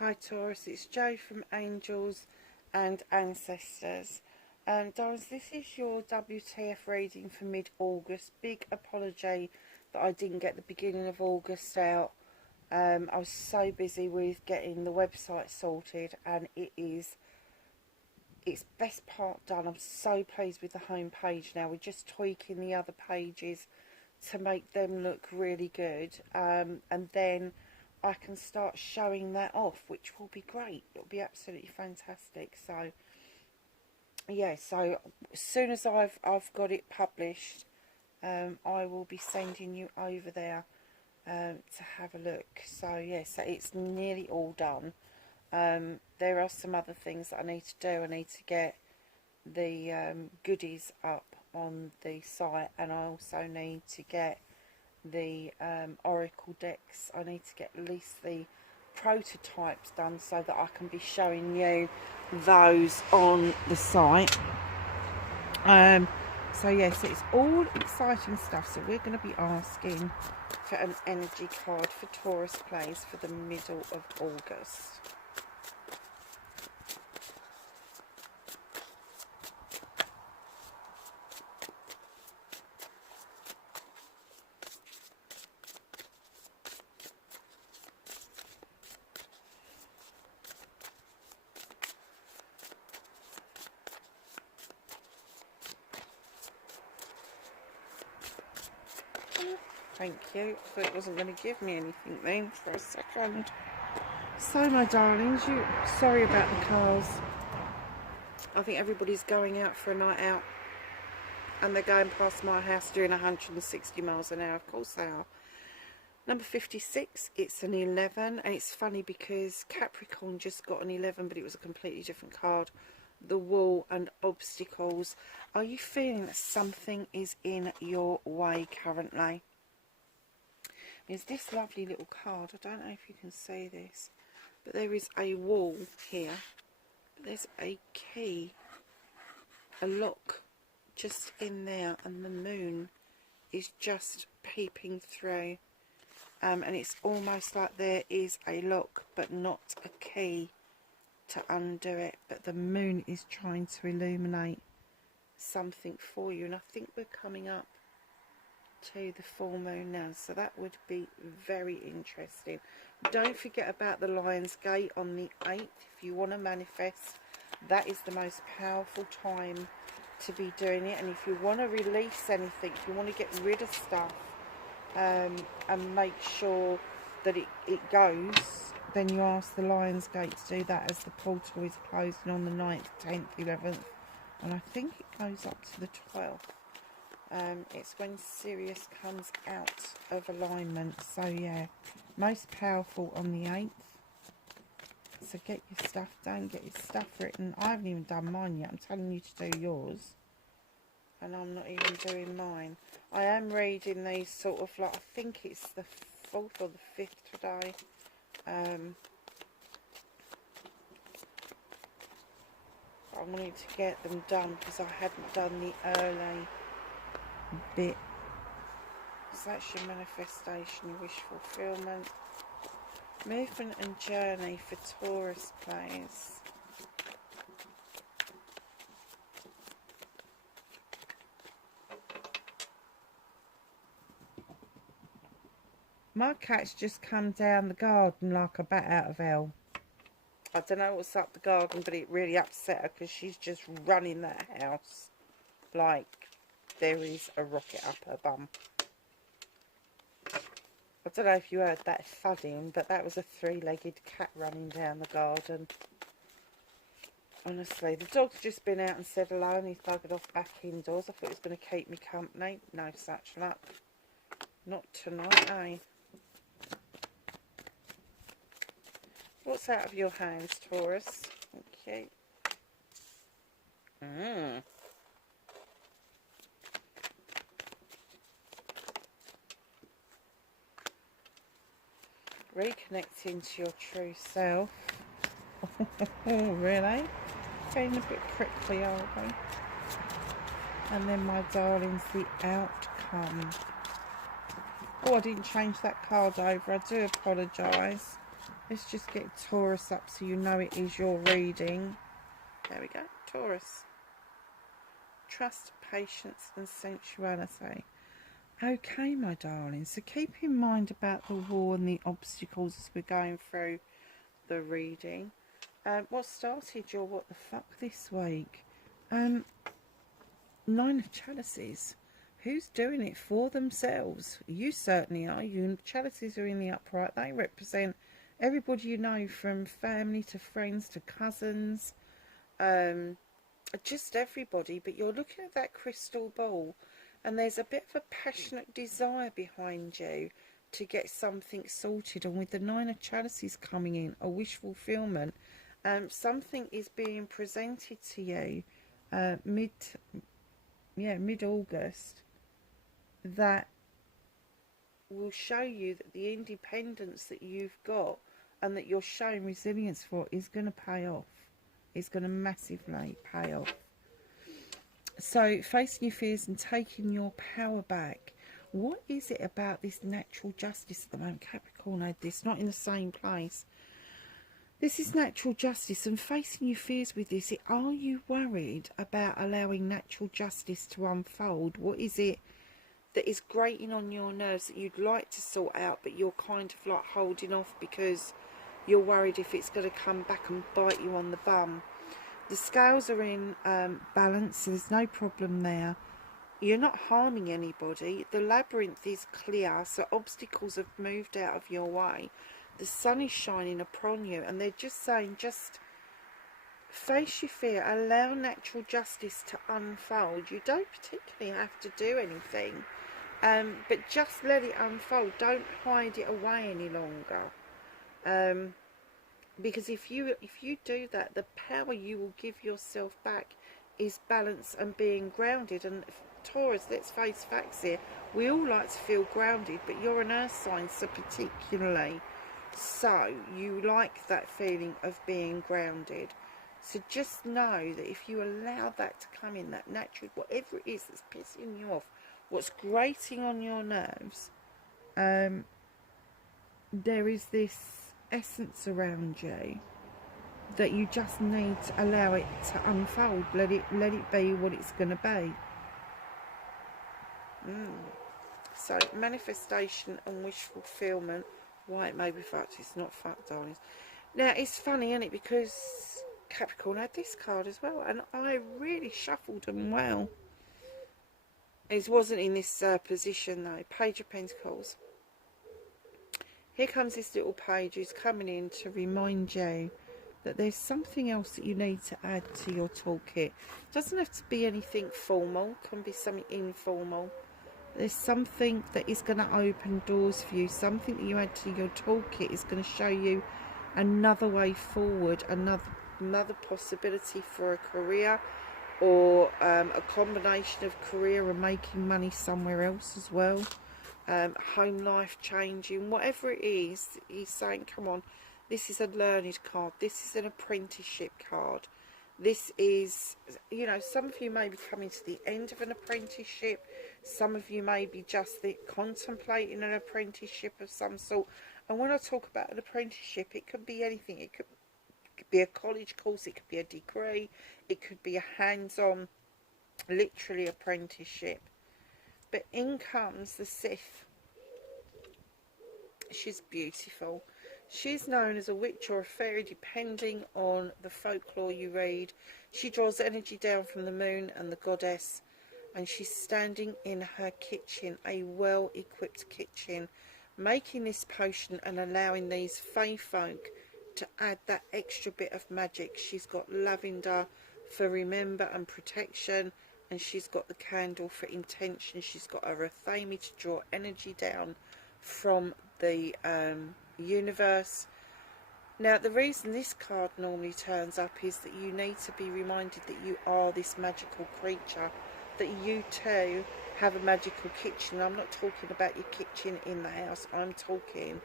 Hi Taurus, it's Jo from Angels and Ancestors. Darlings, this is your WTF reading for mid-August. Big apology that I didn't get the beginning of August out. I was so busy with getting the website sorted, and it's best part done. I'm so pleased with the home page now. We're just tweaking the other pages to make them look really good, and then I can start showing that off, which will be great. It'll be absolutely fantastic. So yeah, so as soon as I've got it published, I will be sending you over there to have a look. So yeah, so it's nearly all done. There are some other things that I need to do. I need to get the goodies up on the site, and I also need to get the oracle decks. I need to get at least the prototypes done so that I can be showing you those on the site. So yes, it's all exciting stuff. So we're going to be asking for an energy card for Taurus plays for the middle of August. Thank you. I thought it wasn't going to give me anything then for a second. So my darlings, sorry about the cars. I think everybody's going out for a night out, and they're going past my house doing 160 miles an hour. Of course they are. Number 56, it's an 11, and it's funny because Capricorn just got an 11, but it was a completely different card. The wall and obstacles. Are you feeling that something is in your way currently? Is this lovely little card? I don't know if you can see this, but there is a wall here. There's a key, a lock just in there, and the moon is just peeping through. And it's almost like there is a lock but not a key to undo it, but the moon is trying to illuminate something for you. And I think we're coming up to the full moon now, so that would be very interesting. Don't forget about the Lion's Gate on the 8th. If you want to manifest, that is the most powerful time to be doing it. And if you want to release anything, if you want to get rid of stuff and make sure that it goes, then you ask the Lion's Gate to do that, as the portal is closing on the 9th, 10th, 11th, and I think it goes up to the 12th. It's when Sirius comes out of alignment. So yeah, most powerful on the 8th. So get your stuff done, get your stuff written. I haven't even done mine yet. I'm telling you to do yours, and I'm not even doing mine. I am reading these sort of like, I think it's the 4th or the 5th today. I wanted to get them done because I hadn't done the early bit. So that's your manifestation, your wish fulfillment, movement and journey for Taurus plays. My cat's just come down the garden like a bat out of hell. I don't know what's up the garden, but it really upset her because she's just running that house like there is a rocket up her bum. I don't know if you heard that thudding, but that was a three-legged cat running down the garden. Honestly, the dog's just been out and said hello, and he's buggered off back indoors. I thought it was going to keep me company. No such luck. Not tonight, eh? What's out of your hands, Taurus? Okay. Reconnecting to your true self. Oh, really? Getting a bit prickly, are we? And then, my darlings, the outcome. Oh, I didn't change that card over. I do apologise. Let's just get Taurus up so you know it is your reading. There we go, Taurus. Trust, patience and sensuality. Okay, my darling, so keep in mind about the war and the obstacles as we're going through the reading. What started your what the fuck this week? Nine of Chalices. Who's doing it for themselves? You certainly are. You Chalices are in the upright. They represent everybody you know, from family to friends to cousins, just everybody. But you're looking at that crystal ball and there's a bit of a passionate desire behind you to get something sorted. And with the Nine of Chalices coming in, a wish fulfillment, something is being presented to you mid-August that will show you that the independence that you've got and that you're showing resilience for is going to pay off. It's going to massively pay off. So facing your fears and taking your power back. What is it about this natural justice at the moment? Capricorn had this, not in the same place. This is natural justice, and facing your fears with this, are you worried about allowing natural justice to unfold? What is it that is grating on your nerves that you'd like to sort out, but you're kind of like holding off because you're worried if it's going to come back and bite you on the bum? The scales are in balance, so there's no problem there. You're not harming anybody. The labyrinth is clear, so obstacles have moved out of your way. The sun is shining upon you, and they're just saying, just face your fear, allow natural justice to unfold. You don't particularly have to do anything, but just let it unfold. Don't hide it away any longer, because if you do that, the power you will give yourself back is balance and being grounded. And Taurus, let's face facts here, we all like to feel grounded, but you're an earth sign, so particularly so you like that feeling of being grounded. So just know that if you allow that to come in, that natural, whatever it is that's pissing you off, what's grating on your nerves, there is this essence around you that you just need to allow it to unfold. Let it be what it's going to be. So manifestation and wish fulfillment. Why it may be fucked, it's not fucked, darlings. Now it's funny, isn't it, because Capricorn had this card as well, and I really shuffled them well. It wasn't in this position though. Page of Pentacles. Here comes this little page who's coming in to remind you that there's something else that you need to add to your toolkit. It doesn't have to be anything formal, it can be something informal. There's something that is going to open doors for you. Something that you add to your toolkit is going to show you another way forward, another possibility for a career, or a combination of career and making money somewhere else as well. Home life changing, whatever it is. He's saying, come on, this is a learned card. This is an apprenticeship card. This is, you know, some of you may be coming to the end of an apprenticeship. Some of you may be just contemplating an apprenticeship of some sort. And when I talk about an apprenticeship, it could be anything. It could be a college course. It could be a degree. It could be a hands-on, literally apprenticeship. But in comes the Sith. She's beautiful. She's known as a witch or a fairy depending on the folklore you read. She draws energy down from the moon and the goddess, and she's standing in her kitchen, a well-equipped kitchen, making this potion and allowing these fae folk to add that extra bit of magic. She's got lavender for remember and protection, and she's got the candle for intention. She's got a Rathami to draw energy down from the universe. Now the reason this card normally turns up is that you need to be reminded that you are this magical creature, that you too have a magical kitchen. I'm not talking about your kitchen in the house, I'm talking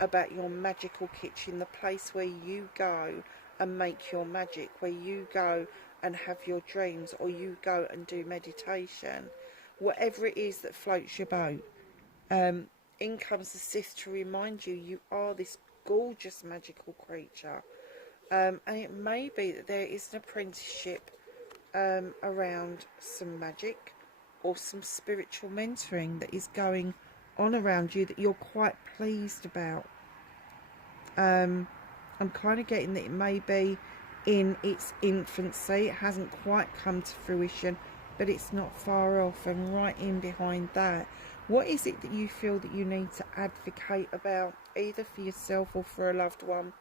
about your magical kitchen, the place where you go and make your magic, where you go and have your dreams, or you go and do meditation, whatever it is that floats your boat. In comes the Sith to remind you, you are this gorgeous magical creature. And it may be that there is an apprenticeship around some magic or some spiritual mentoring that is going on around you that you're quite pleased about. I'm kind of getting that it may be in its infancy. It hasn't quite come to fruition, but it's not far off. And right in behind that, what is it that you feel that you need to advocate about, either for yourself or for a loved one?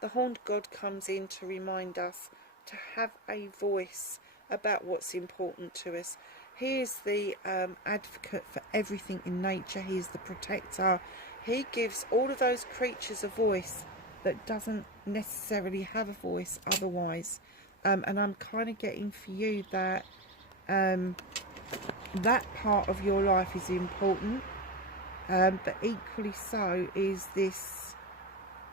The Horned God comes in to remind us to have a voice about what's important to us. He is the advocate for everything in nature. He is the protector. He gives all of those creatures a voice that doesn't necessarily have a voice otherwise. And I'm kind of getting for you that that part of your life is important, but equally so is this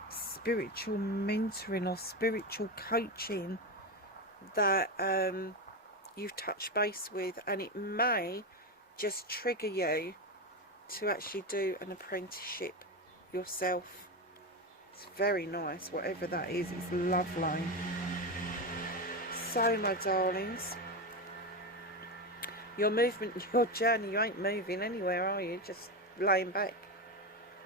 spiritual mentoring or spiritual coaching that you've touched base with, and it may just trigger you to actually do an apprenticeship yourself. It's very nice, whatever that is. It's lovely. So, my darlings, your movement, your journey, you ain't moving anywhere, are you? Just laying back,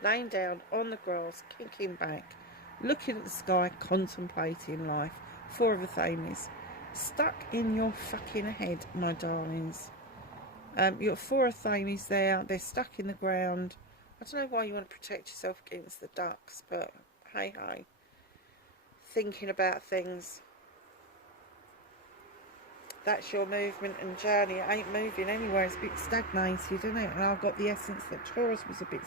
laying down on the grass, kicking back, looking at the sky, contemplating life. Four of the Thames. Stuck in your fucking head, my darlings. Your four of Thames there, they're stuck in the ground. I don't know why you want to protect yourself against the ducks, but hey hey. Thinking about things. That's your movement and journey. It ain't moving anywhere. It's a bit stagnated, isn't it? And I've got the essence that Taurus was a bit,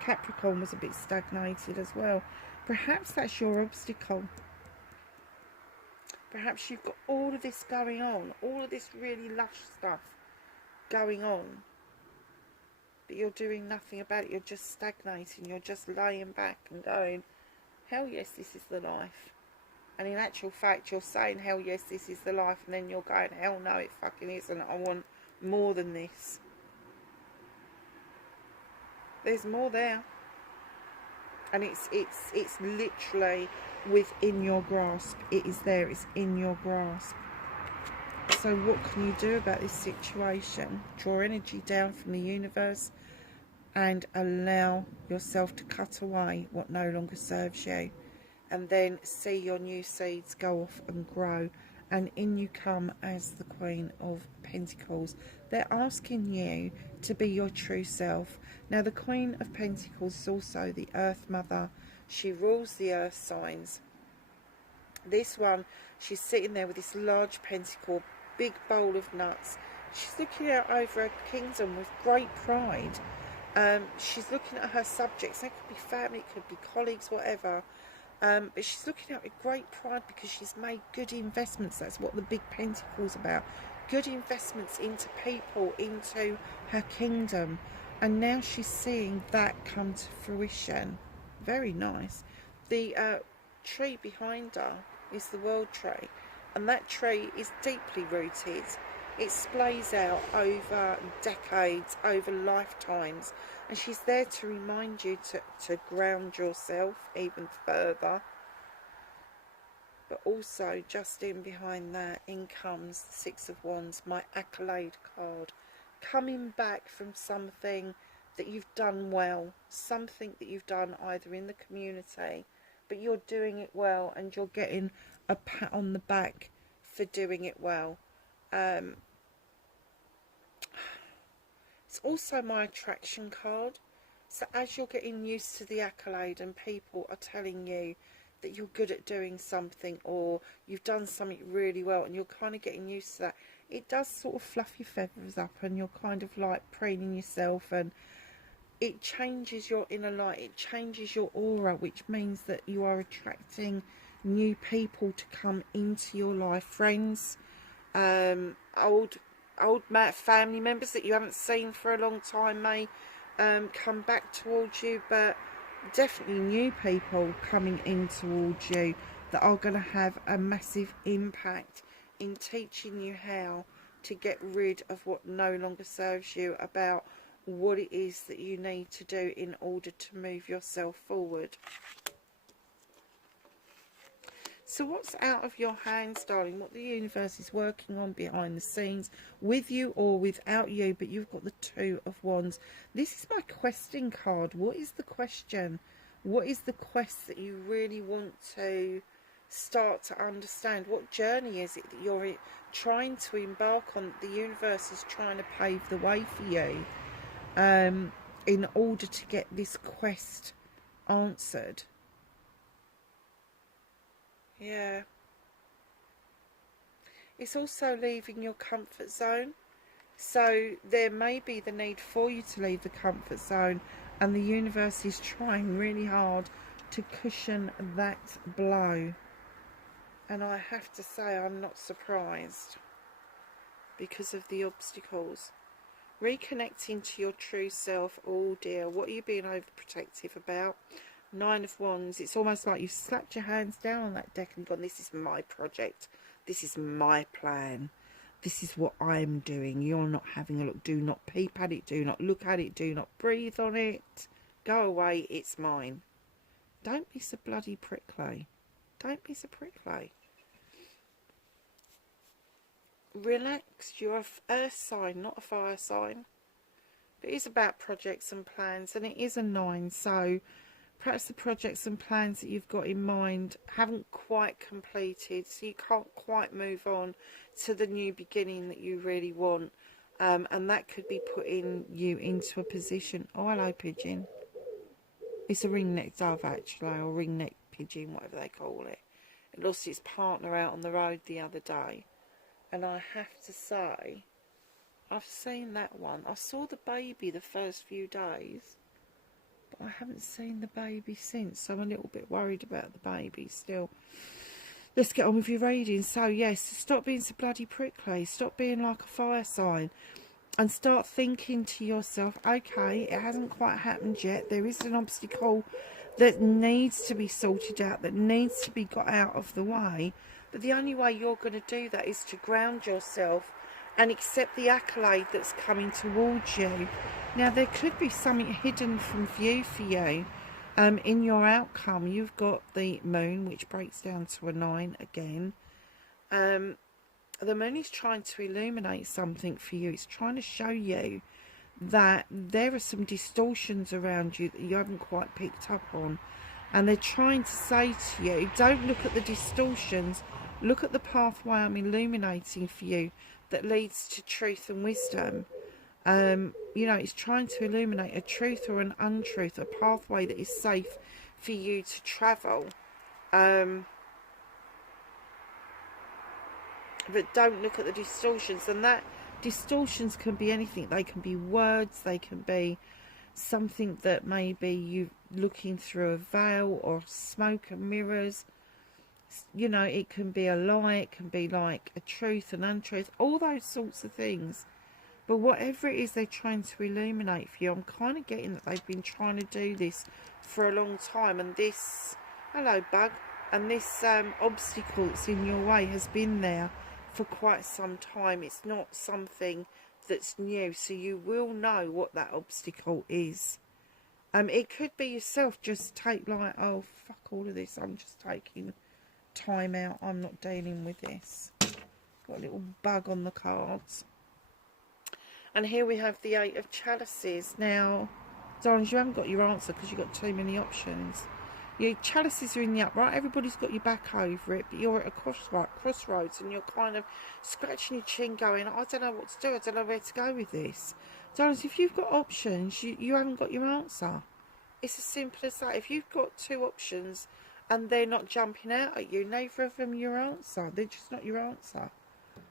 Capricorn was a bit stagnated as well. Perhaps that's your obstacle. Perhaps you've got all of this going on, all of this really lush stuff going on, but you're doing nothing about it. You're just stagnating. You're just laying back and going, hell yes, this is the life. And in actual fact, you're saying, hell yes, this is the life, and then you're going, hell no, it fucking isn't. I want more than this. There's more there. And it's literally within your grasp. It is there. It's in your grasp. So what can you do about this situation? Draw energy down from the universe and allow yourself to cut away what no longer serves you. And then see your new seeds go off and grow. And in you come as the Queen of Pentacles. They're asking you to be your true self. Now, the Queen of Pentacles is also the Earth Mother. She rules the earth signs. This one, she's sitting there with this large pentacle, big bowl of nuts. She's looking out over her kingdom with great pride. She's looking at her subjects. They could be family, it could be colleagues, whatever. But she's looking at it with great pride because she's made good investments. That's what the big pentacle's about. Good investments into people, into her kingdom. And now she's seeing that come to fruition. Very nice. The tree behind her is the world tree. And that tree is deeply rooted. It splays out over decades, over lifetimes. And she's there to remind you to ground yourself even further. But also, just in behind that, in comes the Six of Wands, my accolade card. Coming back from something that you've done well. Something that you've done either in the community, but you're doing it well and you're getting a pat on the back for doing it well. It's also my attraction card. So as you're getting used to the accolade and people are telling you that you're good at doing something or you've done something really well and you're kind of getting used to that, it does sort of fluff your feathers up and you're kind of like preening yourself, and it changes your inner light, it changes your aura, which means that you are attracting new people to come into your life. Friends, old family members that you haven't seen for a long time may come back towards you, but definitely new people coming in towards you that are going to have a massive impact in teaching you how to get rid of what no longer serves you, about what it is that you need to do in order to move yourself forward. So what's out of your hands, darling? What the universe is working on behind the scenes, with you or without you, but you've got the Two of Wands. This is my questing card. What is the question? What is the quest that you really want to start to understand? What journey is it that you're trying to embark on? The universe is trying to pave the way for you in order to get this quest answered. Yeah. It's also leaving your comfort zone. So there may be the need for you to leave the comfort zone, and the universe is trying really hard to cushion that blow. And I have to say, I'm not surprised because of the obstacles. Reconnecting to your true self. Oh dear, what are you being overprotective about? Nine of Wands. It's almost like you've slapped your hands down on that deck and gone, this is my project. This is my plan. This is what I'm doing. You're not having a look. Do not peep at it. Do not look at it. Do not breathe on it. Go away. It's mine. Don't be so bloody prickly. Don't be so prickly. Relax. You're an earth sign, not a fire sign. But it is about projects and plans, and it is a 9. So perhaps the projects and plans that you've got in mind haven't quite completed, so you can't quite move on to the new beginning that you really want, and that could be putting you into a position. Oh, hello, pigeon. It's a ringneck dove, actually, or ringneck pigeon, whatever they call it. It lost its partner out on the road the other day, and I have to say, I've seen that one. I saw the baby the first few days, but I haven't seen the baby since, so I'm a little bit worried about the baby still. Let's get on with your reading. So yes, stop being so bloody prickly. Stop being like a fire sign, and start thinking to yourself, okay, it hasn't quite happened yet. There is an obstacle that needs to be sorted out, that needs to be got out of the way. But the only way you're going to do that is to ground yourself and accept the accolade that's coming towards you. Now, there could be something hidden from view for you in your outcome. You've got the moon, which breaks down to a 9 again. The moon is trying to illuminate something for you. It's trying to show you that there are some distortions around you that you haven't quite picked up on. And they're trying to say to you, don't look at the distortions. Look at the pathway I'm illuminating for you that leads to truth and wisdom. You know, it's trying to illuminate a truth or an untruth, a pathway that is safe for you to travel. But don't look at the distortions, and that distortions can be anything. They can be words, they can be something that maybe you looking through a veil or smoke and mirrors. You know, it can be a lie, it can be like a truth and untruth, all those sorts of things. But whatever it is they're trying to illuminate for you, I'm kind of getting that they've been trying to do this for a long time, and this, hello bug, and this obstacle that's in your way has been there for quite some time. It's not something that's new, so you will know what that obstacle is. It could be yourself. Just take like, oh fuck all of this, I'm just taking time out, I'm not dealing with this. Got a little bug on the cards. And here we have the 8 of Chalices. Now, darlings, you haven't got your answer because you've got too many options. Your chalices are in the upright, everybody's got your back over it, but you're at a crossroads, and you're kind of scratching your chin going, I don't know what to do, I don't know where to go with this. Darlings, if you've got options, you haven't got your answer. It's as simple as that. If you've got 2 options and they're not jumping out at you, neither of them your answer. They're just not your answer.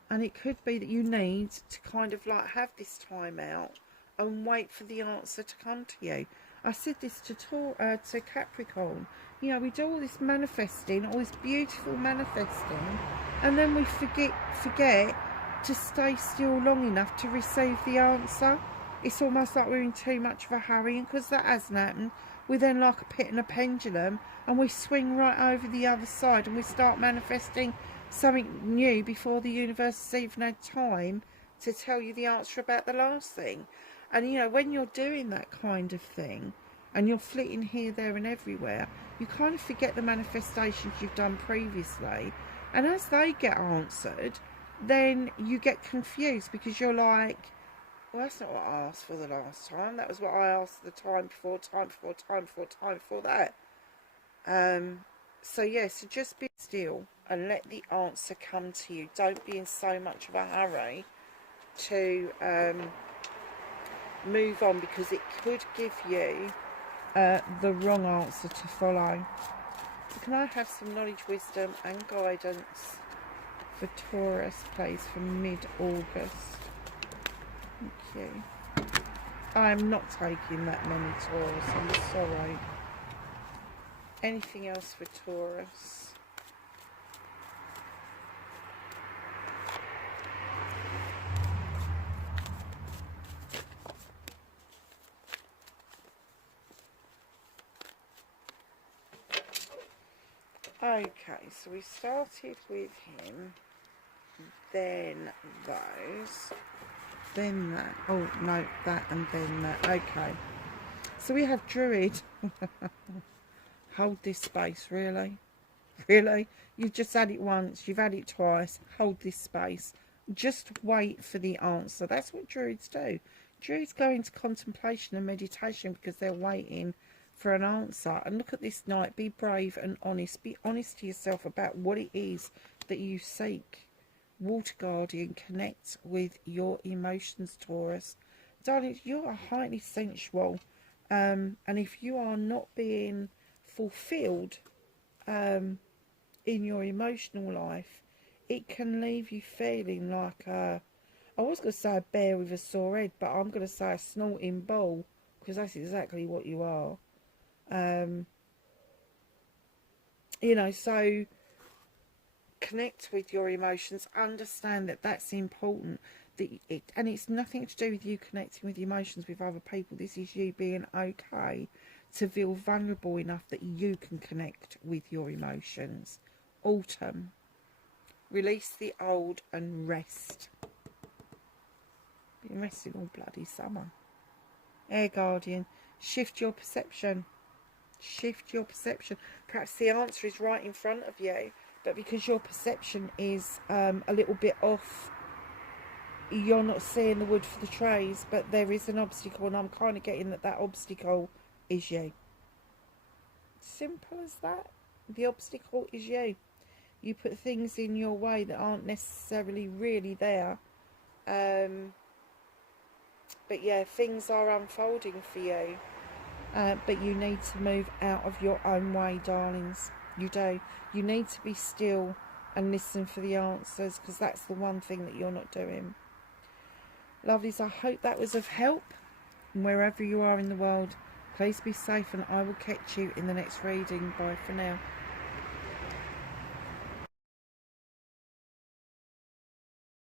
And it could be that you need to kind of like have this time out and wait for the answer to come to you. I said this to Capricorn. You know, we do all this manifesting, all this beautiful manifesting, and then we forget to stay still long enough to receive the answer. It's almost like we're in too much of a hurry, and because that hasn't happened, we're then like a pit and a pendulum, and we swing right over the other side, and we start manifesting something new before the universe has even had time to tell you the answer about the last thing. And you know, when you're doing that kind of thing, and you're flitting here, there and everywhere, you kind of forget the manifestations you've done previously. And as they get answered, then you get confused because you're like, well, that's not what I asked for the last time. That was what I asked the time before that. So yeah, so just be still and let the answer come to you. Don't be in so much of a hurry to move on, because it could give you the wrong answer to follow. So can I have some knowledge, wisdom and guidance for Taurus, please, for mid-August? Thank you. I'm not taking that many Taurus, I'm sorry. Anything else for Taurus? Okay, so we started with him, then those, then that. Oh, no, that and then that. Okay. So we have Druid. Hold this space, really? Really? You've just had it once, you've had it twice. Hold this space. Just wait for the answer. That's what Druids do. Druids go into contemplation and meditation because they're waiting for an answer. And look at this night. Be brave and honest. Be honest to yourself about what it is that you seek. Water Guardian, connect with your emotions, Taurus. Darling, you are highly sensual. And if you are not being fulfilled in your emotional life, it can leave you feeling like I was going to say a bear with a sore head, but I'm going to say a snorting bull, because that's exactly what you are. You know, so connect with your emotions, understand that that's important, and it's nothing to do with you connecting with your emotions with other people. This is you being okay to feel vulnerable enough that you can connect with your emotions. Autumn, release the old and rest. Been resting all bloody summer. Air Guardian, shift your perception. Shift your perception. Perhaps the answer is right in front of you, but because your perception is a little bit off, you're not seeing the wood for the trees. But there is an obstacle, and I'm kind of getting that obstacle is you. Simple as that. The obstacle is you. You put things in your way that aren't necessarily really there. But yeah, things are unfolding for you. But you need to move out of your own way, darlings. You do. You need to be still and listen for the answers, because that's the one thing that you're not doing. Lovelies, I hope that was of help. And wherever you are in the world, please be safe, and I will catch you in the next reading. Bye for now.